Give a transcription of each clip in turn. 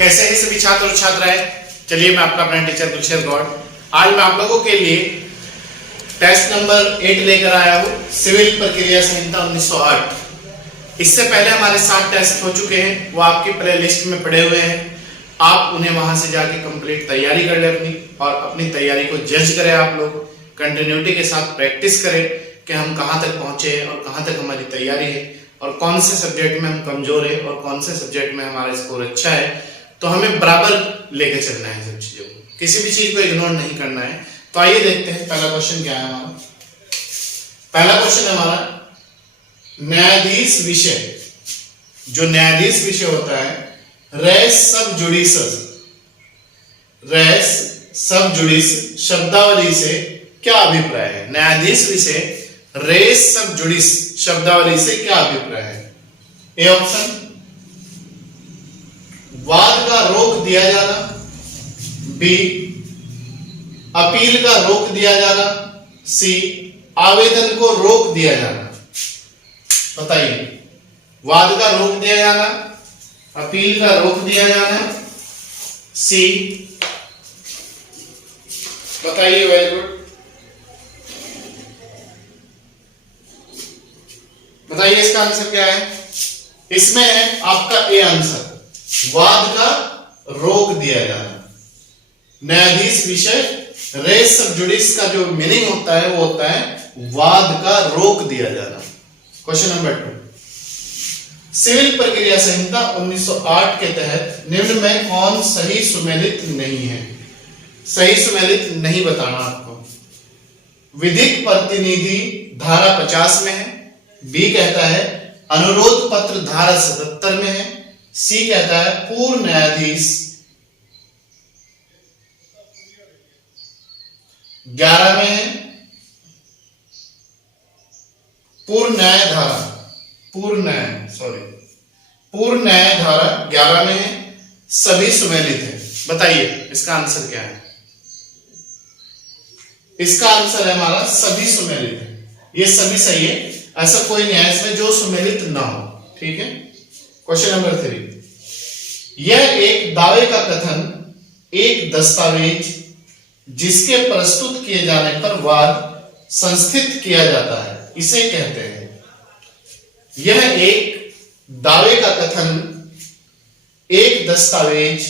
कैसे हैं सभी छात्र और छात्राएं। चलिए मैं आपका अपना टीचर गुलशेर गौड़ आज मैं आप लोगों के लिए टेस्ट नंबर 8 लेकर आया हूँ, सिविल प्रक्रिया संहिता 1908। इससे पहले हमारे 7 टेस्ट हो चुके हैं, वो आपकी प्ले लिस्ट में पड़े हुए हैं। आप उन्हें वहां से जाके कंप्लीट तैयारी कर ले अपनी, और अपनी तैयारी को जज करें। आप लोग कंटिन्यूटी के साथ प्रैक्टिस करें कि हम कहाँ तक पहुंचे हैं और कहाँ तक हमारी तैयारी है, और कौन से सब्जेक्ट में हम कमजोर है और कौन से सब्जेक्ट में हमारा स्कोर अच्छा है। तो हमें बराबर लेके चलना है सब चीजों को, किसी भी चीज को इग्नोर नहीं करना है। तो आइए देखते हैं पहला क्वेश्चन क्या है हमारा। पहला क्वेश्चन है हमारा न्यायाधीश विषय। जो न्यायाधीश विषय होता है, रेस सब जुडिस शब्दावली से क्या अभिप्राय है। न्यायाधीश विषय रेस सब जुडिस शब्दावली से क्या अभिप्राय है। ए ऑप्शन वाद का रोक दिया जाना, बी अपील का रोक दिया जाना, सी आवेदन को रोक दिया जाना। बताइए, वाद का रोक दिया जाना, अपील का रोक दिया जाना, सी बताइए। वेरी गुड, बताइए इसका आंसर क्या है। इसमें है आपका ए आंसर, वाद का रोक दिया जाना। न्यायाधीश विषय रेस सब जुडिस का जो मीनिंग होता है वो होता है वाद का रोक दिया जाना। क्वेश्चन नंबर 2, सिविल प्रक्रिया संहिता 1908 के तहत निम्न में कौन सही सुमेलित नहीं है। सही सुमेलित नहीं बताना आपको। विधिक प्रतिनिधि धारा 50 में है, बी कहता है अनुरोध पत्र धारा 77 में है, सी कहता है पूर्व न्यायाधीश 11 में है, पूर्व न्याय धारा 11 में है, सभी सुमेलित है। बताइए इसका आंसर क्या है। इसका आंसर है हमारा सभी सुमेलित है। ये सभी सही है, ऐसा कोई नहीं है इसमें जो सुमेलित ना हो। ठीक है। क्वेश्चन नंबर 3, यह एक दावे का कथन एक दस्तावेज जिसके प्रस्तुत किए जाने पर वाद संस्थित किया जाता है, इसे कहते हैं। यह एक दावे का कथन एक दस्तावेज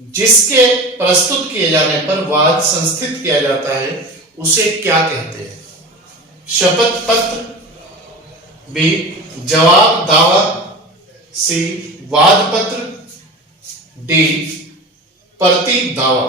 जिसके प्रस्तुत किए जाने पर वाद संस्थित किया जाता है, उसे क्या कहते हैं। शपथ पत्र, बी जवाब दावा, सी वाद पत्र, डी प्रति दावा।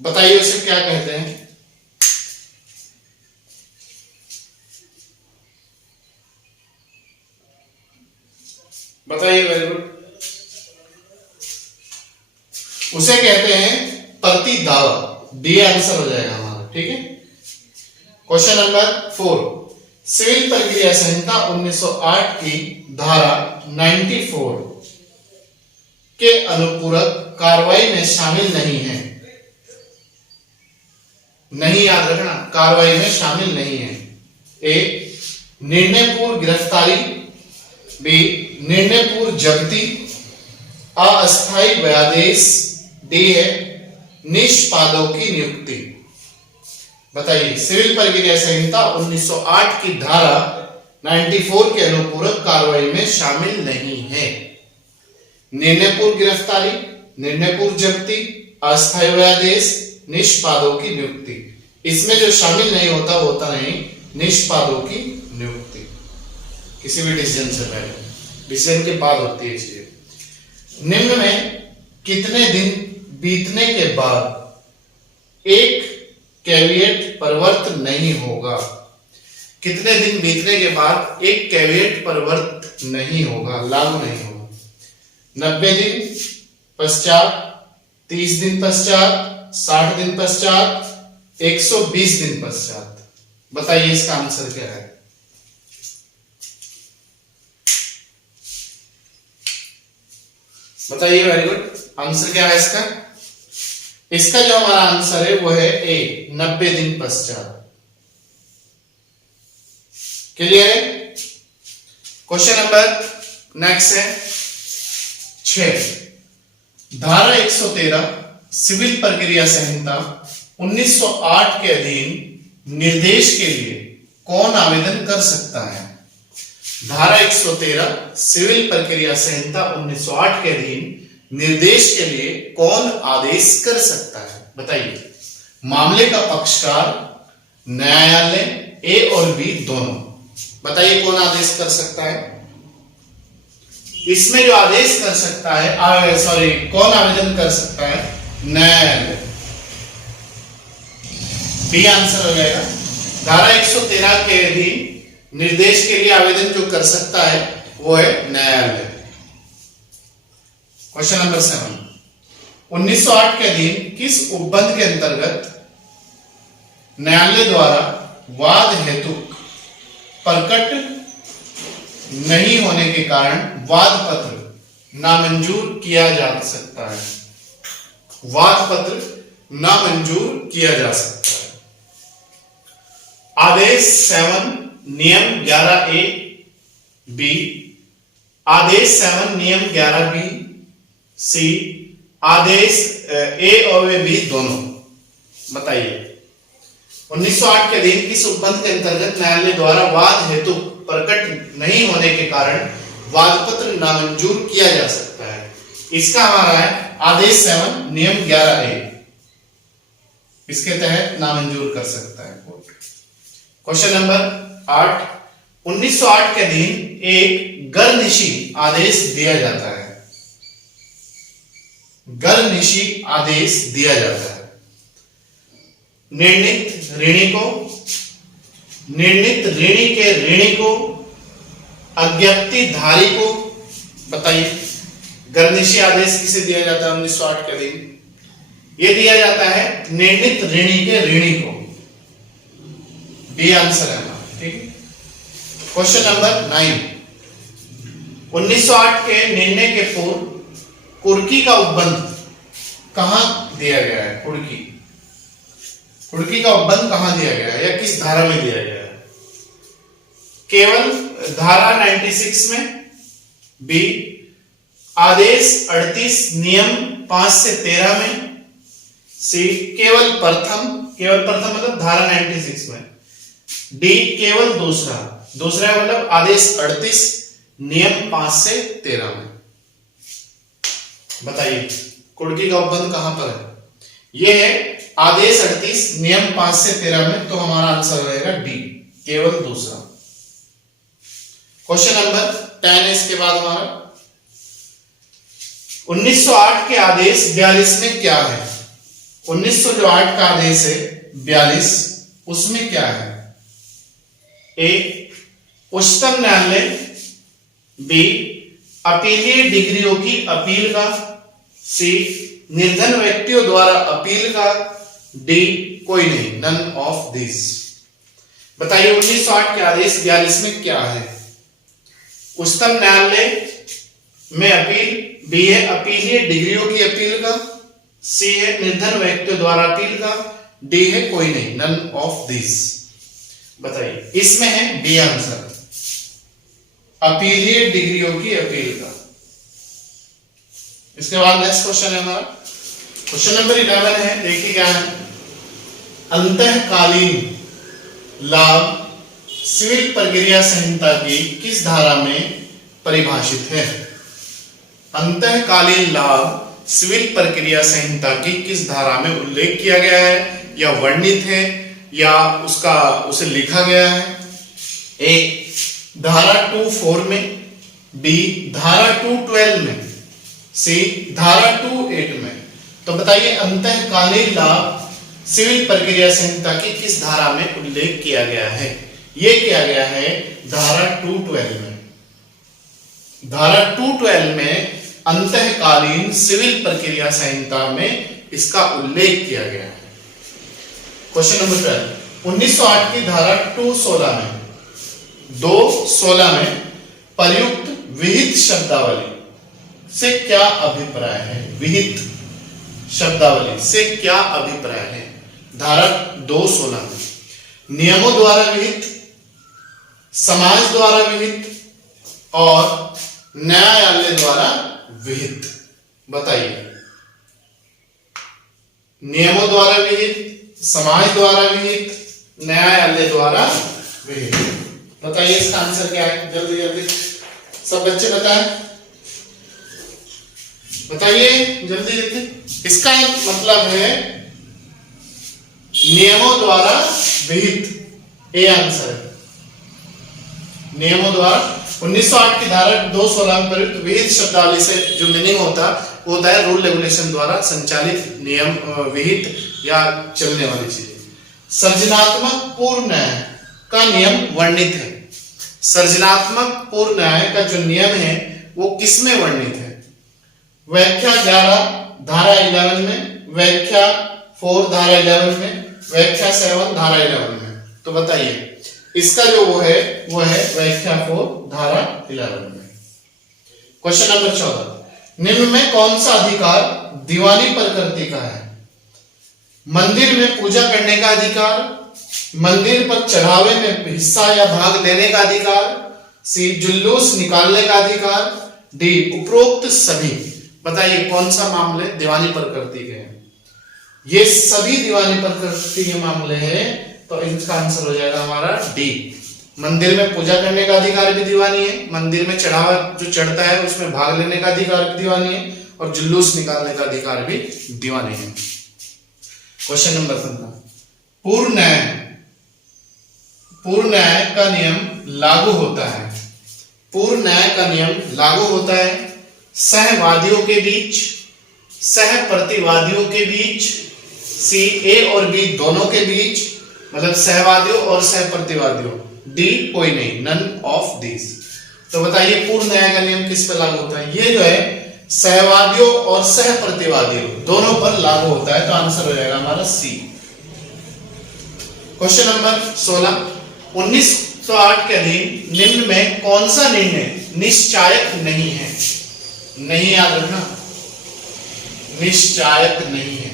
बताइए उसे क्या कहते हैं। बताइए। वेरी गुड, उसे कहते हैं प्रति दावा। डी आंसर हो जाएगा हमारा। ठीक है। क्वेश्चन नंबर 4, सिविल प्रक्रिया संहिता 1908 की धारा 94 के अनुपूरक कार्रवाई में शामिल नहीं है। नहीं याद रखना, कार्रवाई में शामिल नहीं है। ए निर्णय पूर्व गिरफ्तारी, बी निर्णय पूर्व जब्ती, अस्थायी व्यादेश, डी है निष्पादों की नियुक्ति। बताइए, सिविल प्रक्रिया संहिता 1908 की धारा 94 के अनुपूरक कार्रवाई में शामिल नहीं है। निर्णय पूर्व गिरफ्तारी, निर्णय पूर्व जब्ती, अस्थायी व्यादेश, निष्पादों की नियुक्ति। इसमें जो शामिल नहीं होता वो होता नहीं निष्पादों की नियुक्ति। किसी भी डिसीजन से पहले, डिसीजन के बाद होती है चीजें। निम्न में कितने दिन बीतने के बाद एक कैविएट परिवर्त नहीं होगा। कितने दिन बीतने के बाद एक कैविएट परिवर्त नहीं होगा, लागू नहीं होगा। 90 दिन पश्चात, 30 दिन पश्चात, 60 दिन पश्चात, 120 दिन पश्चात। बताइए इसका आंसर क्या है। बताइए। वेरी गुड, आंसर क्या है इसका। इसका जो हमारा आंसर है वो है ए 90 दिन पश्चात। क्लियर है। क्वेश्चन नंबर नेक्स्ट है 6, धारा 113 सिविल प्रक्रिया संहिता 1908 के अधीन निर्देश के लिए कौन आवेदन कर सकता है? धारा 113 सिविल प्रक्रिया संहिता 1908 के अधीन निर्देश के लिए कौन आदेश कर सकता है? बताइए। मामले का पक्षकार, न्यायालय, ए और बी दोनों। बताइए कौन आदेश कर सकता है? इसमें जो आदेश कर सकता है, कौन आवेदन कर सकता है? न्यायालय। बी आंसर हो जाएगा। धारा 113 के अधीन निर्देश के लिए आवेदन जो कर सकता है वो है न्यायालय। क्वेश्चन नंबर 7, 1908 के अधीन किस उपबंध के अंतर्गत न्यायालय द्वारा वाद हेतु प्रकट नहीं होने के कारण वाद पत्र नामंजूर किया जा सकता है? वाद पत्र नामंजूर किया जा सकता है। आदेश 7 नियम 11A बी, आदेश 7 नियम 11B सी, आदेश ए और बी दोनों। बताइए। 1908 के अधीन किस उपबंध के अंतर्गत न्यायालय द्वारा वाद हेतु प्रकट नहीं होने के कारण वाद पत्र नामंजूर किया जा सकता है? इसका हमारा है आदेश 7 नियम 11A। इसके तहत नामंजूर कर सकता है कोर्ट। क्वेश्चन नंबर 8, 1908 के अधीन एक गर्निशी आदेश दिया जाता है। गर्निशी आदेश दिया जाता है निर्णित ऋणी को, निर्णित ऋणी के ऋणी को, अज्ञप्तिधारी को। बताइए गर्निशी आदेश किसे दिया जाता है 1908 के अधीन? यह दिया जाता है निर्णित ऋणी के ऋणी को। बी आंसर है हमारा। ठीक है। क्वेश्चन नंबर 9, 1908 के निर्णय के पूर्व कुर्की का उपबंध कहां दिया गया है? कुर्की, कुर्की का उपबंध कहां दिया गया है या किस धारा में दिया गया है? केवल धारा 96 में। बी, आदेश 38 नियम 5 से 13 में। सी, केवल प्रथम मतलब धारा 96 में। डी, केवल दूसरा मतलब आदेश 38 नियम 5 से 13 में। बताइए कुर्की का उपबंध कहां पर है? यह है आदेश 38 नियम 5 से 13 में। तो हमारा आंसर रहेगा डी, केवल दूसरा। क्वेश्चन नंबर 10 है इसके बाद हमारा। 1908 के आदेश 42 में क्या है? 1908 का आदेश है 42, उसमें क्या है? ए, उच्चतम न्यायालय। बी, अपीलीय डिग्रियों की अपील का। सी, निर्धन व्यक्तियों द्वारा अपील का। डी, कोई नहीं, नन ऑफ दिस। बताइए 1908 के आदेश 42 में क्या है? उच्चतम न्यायालय में अपील। बी है अपीलीय डिग्रियों की अपील का। सी है निर्धन व्यक्तियों द्वारा अपील का। डी है कोई नहीं, नन ऑफ दिस। बताइए इसमें है बी आंसर, अपीलीय डिग्रियों की अपील का। इसके बाद नेक्स्ट क्वेश्चन है हमारा क्वेश्चन नंबर 11 है। देखिए क्या है। अंतःकालीन लाभ सिविल प्रक्रिया संहिता की किस धारा में परिभाषित है? अंतःकालीन लाभ सिविल प्रक्रिया संहिता की किस धारा में उल्लेख किया गया है या वर्णित है या उसे लिखा गया है? ए, धारा 24 में। बी, धारा 212 में। सी, धारा 28 में। तो बताइए अंतःकालीन लाभ सिविल प्रक्रिया संहिता की किस धारा में उल्लेख किया गया है? यह किया गया है धारा 212 में। धारा 212 में अंतःकालीन सिविल प्रक्रिया संहिता में इसका उल्लेख किया गया है। क्वेश्चन नंबर 12, 1908 की धारा 216 में 216 में प्रयुक्त विहित शब्दावली से क्या अभिप्राय है? विहित शब्दावली से क्या अभिप्राय है? धारा 216 में नियमों द्वारा विहित, समाज द्वारा विहित और न्यायालय द्वारा विहित। बताइए नियमों द्वारा विहित, समाज द्वारा विहित, न्यायालय द्वारा विहित। बताइए इसका आंसर क्या है, जल्दी जल्दी सब बच्चे बताएं, बताइए जल्दी जल्दी। इसका मतलब है नियमों द्वारा विहित, ये आंसर है। नियमों द्वारा 1908 की धारा 216 में प्रयुक्त विहित शब्दावली से जो मीनिंग होता है रूल रेगुलेशन द्वारा संचालित नियम, विहित या चलने वाली चीजें। सृजनात्मक पूर्ण न्याय का नियम वर्णित है। सृजनात्मक पूर्ण न्याय का जो नियम है वो किसमें वर्णित है? व्याख्या 11 धारा 11 में, व्याख्या 4 धारा 11 में, व्याख्या 7 धारा 11 में। तो बताइए इसका जो वो है व्याख्या 4 धारा 11 में। क्वेश्चन नंबर 14, निम्न में कौन सा अधिकार दीवानी प्रकृति का है? मंदिर में पूजा करने का अधिकार, मंदिर पर चढ़ावे में हिस्सा या भाग लेने का अधिकार, सी जुलूस निकालने का अधिकार, डी उपरोक्त सभी। बताइए कौन सा मामले दीवानी प्रकृति के हैं? ये सभी दीवानी प्रकृति के मामले हैं, तो इसका आंसर हो जाएगा हमारा डी। मंदिर में पूजा करने का अधिकार भी दीवानी है, मंदिर में चढ़ावा जो चढ़ता है उसमें भाग लेने का अधिकार भी दीवानी है, और जुलूस निकालने का अधिकार भी दीवानी है। क्वेश्चन नंबर 15, पूर्ण न्याय का नियम लागू होता है। पूर्ण न्याय का नियम लागू होता है सहवादियों के बीच, सह प्रतिवादियों के बीच, सी ए और बी दोनों के बीच, मतलब सहवादियों और सह प्रतिवादियों, डी कोई नहीं, नन ऑफ दिस। तो बताइए पूर्ण न्याय का नियम किस पर लागू होता है? ये जो है सहवादियों और सह प्रतिवादियों दोनों पर लागू होता है, तो आंसर हो जाएगा हमारा सी। क्वेश्चन नंबर 16, 1908 के अधीन निम्न में कौन सा निर्णय निश्चायक नहीं है? नहीं याद रखना, निश्चायक नहीं है।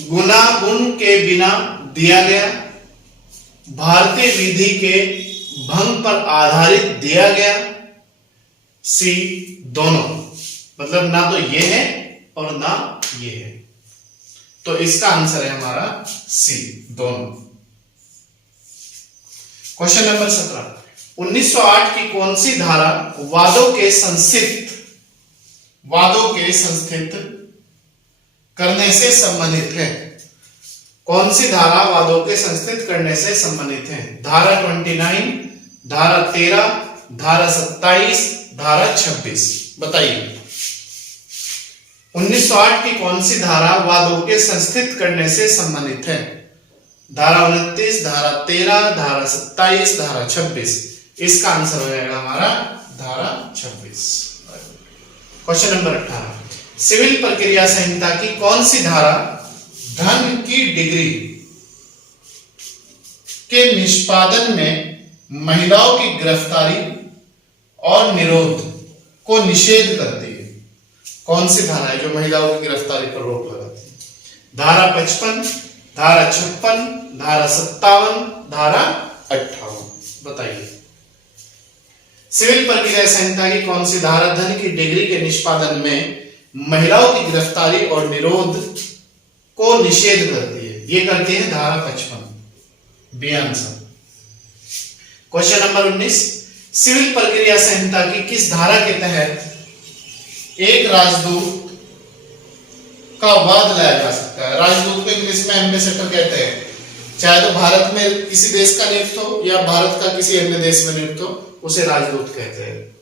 गुना गुण के बिना दिया गया, भारतीय विधि के भंग पर आधारित दिया गया, सी दोनों, मतलब ना तो ये है और ना ये है। तो इसका आंसर है हमारा सी दोनों। क्वेश्चन नंबर 17, 1908 की कौन सी धारा वादों के संस्थित करने से संबंधित है? कौन सी धारा वादों के संस्थित करने से संबंधित है? धारा 29, धारा 13, धारा 27, धारा 26। बताइए 1908 की कौन सी धारा वादों के संस्थित करने से संबंधित है? धारा 29, धारा 13, धारा 27, धारा 26। इसका आंसर हो जाएगा हमारा धारा 26। क्वेश्चन नंबर 18, सिविल प्रक्रिया संहिता की कौन सी धारा धन की डिग्री के निष्पादन में महिलाओं की गिरफ्तारी और निरोध को निषेध करती है? कौन सी धारा है जो महिलाओं की गिरफ्तारी पर रोक लगाती है? धारा 55, धारा 56, धारा 57, धारा 58। बताइए सिविल प्रक्रिया संहिता की कौन सी धारा धन की डिग्री के निष्पादन में महिलाओं की गिरफ्तारी और निरोध को निषेध करती है? ये करती है धारा 55, B answer. Question number 19, civil प्रक्रिया संहिता की किस धारा के तहत एक राजदूत का वाद लाया जा सकता है? राजदूत को इंग्लिश में एम्बेसडर कहते हैं, चाहे तो भारत में किसी देश का नियुक्त हो या भारत का किसी अन्य देश में नियुक्त हो, उसे राजदूत कहते हैं।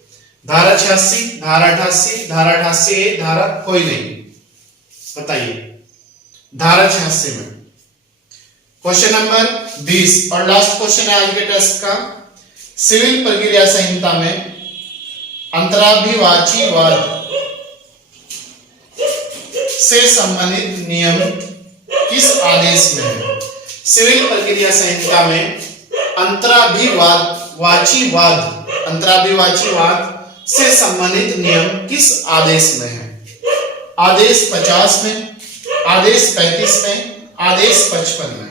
धारा 86, धारा 88, धारा 88A, धारा कोई नहीं। बताइए धारा 86 में। क्वेश्चन नंबर 20 और लास्ट क्वेश्चन है आज के टेस्ट का, सिविल प्रक्रिया संहिता में अंतराभिवाची वाद से संबंधित नियम किस आदेश में है? सिविल प्रक्रिया संहिता में अंतराभिवाची वाद से संबंधित नियम किस आदेश में है? आदेश 50 में, आदेश 35 में, आदेश 55 में।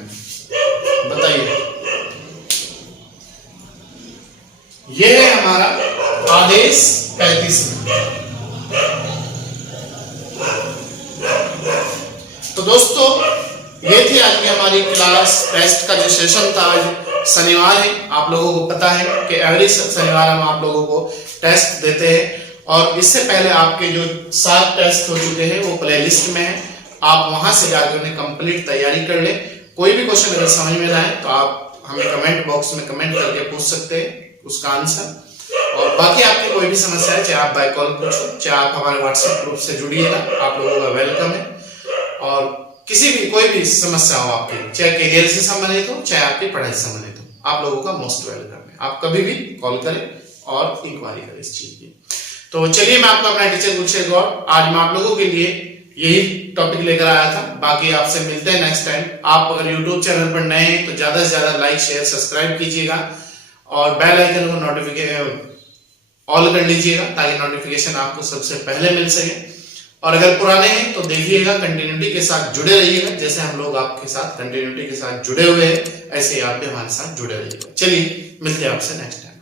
बताइए यह है हमारा आदेश 35 में। तो दोस्तों ये थी आज की हमारी क्लास टेस्ट का जो सेशन था। आज शनिवार है, आप लोगों को पता है कि एवरी शनिवार हम आप लोगों को टेस्ट देते हैं और इससे पहले आपके जो 7 टेस्ट हो चुके हैं वो प्लेलिस्ट में है, आप वहां से जाकर उन्हें कंप्लीट तैयारी कर ले। कोई भी क्वेश्चन अगर समझ में ना आए तो आप हमें कमेंट बॉक्स में कमेंट करके पूछ सकते हैं उसका आंसर। और बाकी आपकी कोई भी समस्या है, चाहे आप बाय कॉल पूछो, चाहे आप हमारे व्हाट्सएप ग्रुप से जुड़िएगा, आप लोगों का वेलकम है। और किसी भी कोई भी समस्या हो आपकी, चाहे करियर से संबंधित हो, चाहे आपकी पढ़ाई से संबंधित हो, आप लोगों का मोस्ट वेलकम है। आप कभी भी कॉल करें और इंक्वायरी करें इस चीज की। तो चलिए मैं आपको अपना टीचर गुलशेर गौर आज मैं आप लोगों के लिए यही टॉपिक लेकर आया था। बाकी आपसे मिलते हैं नेक्स्ट टाइम। आप अगर यूट्यूब चैनल पर नए हैं तो ज्यादा से ज्यादा लाइक शेयर सब्सक्राइब कीजिएगा और बेल आइकन को नोटिफिकेशन ऑल कर लीजिएगा ताकि नोटिफिकेशन आपको सबसे पहले मिल सके। और अगर पुराने हैं तो देखिएगा, कंटिन्यूटी के साथ जुड़े रहिएगा। जैसे हम लोग आपके साथ कंटिन्यूटी के साथ जुड़े हुए हैं, ऐसे ही आप भी हमारे साथ जुड़े रहिएगा। चलिए मिलते हैं आपसे नेक्स्ट टाइम।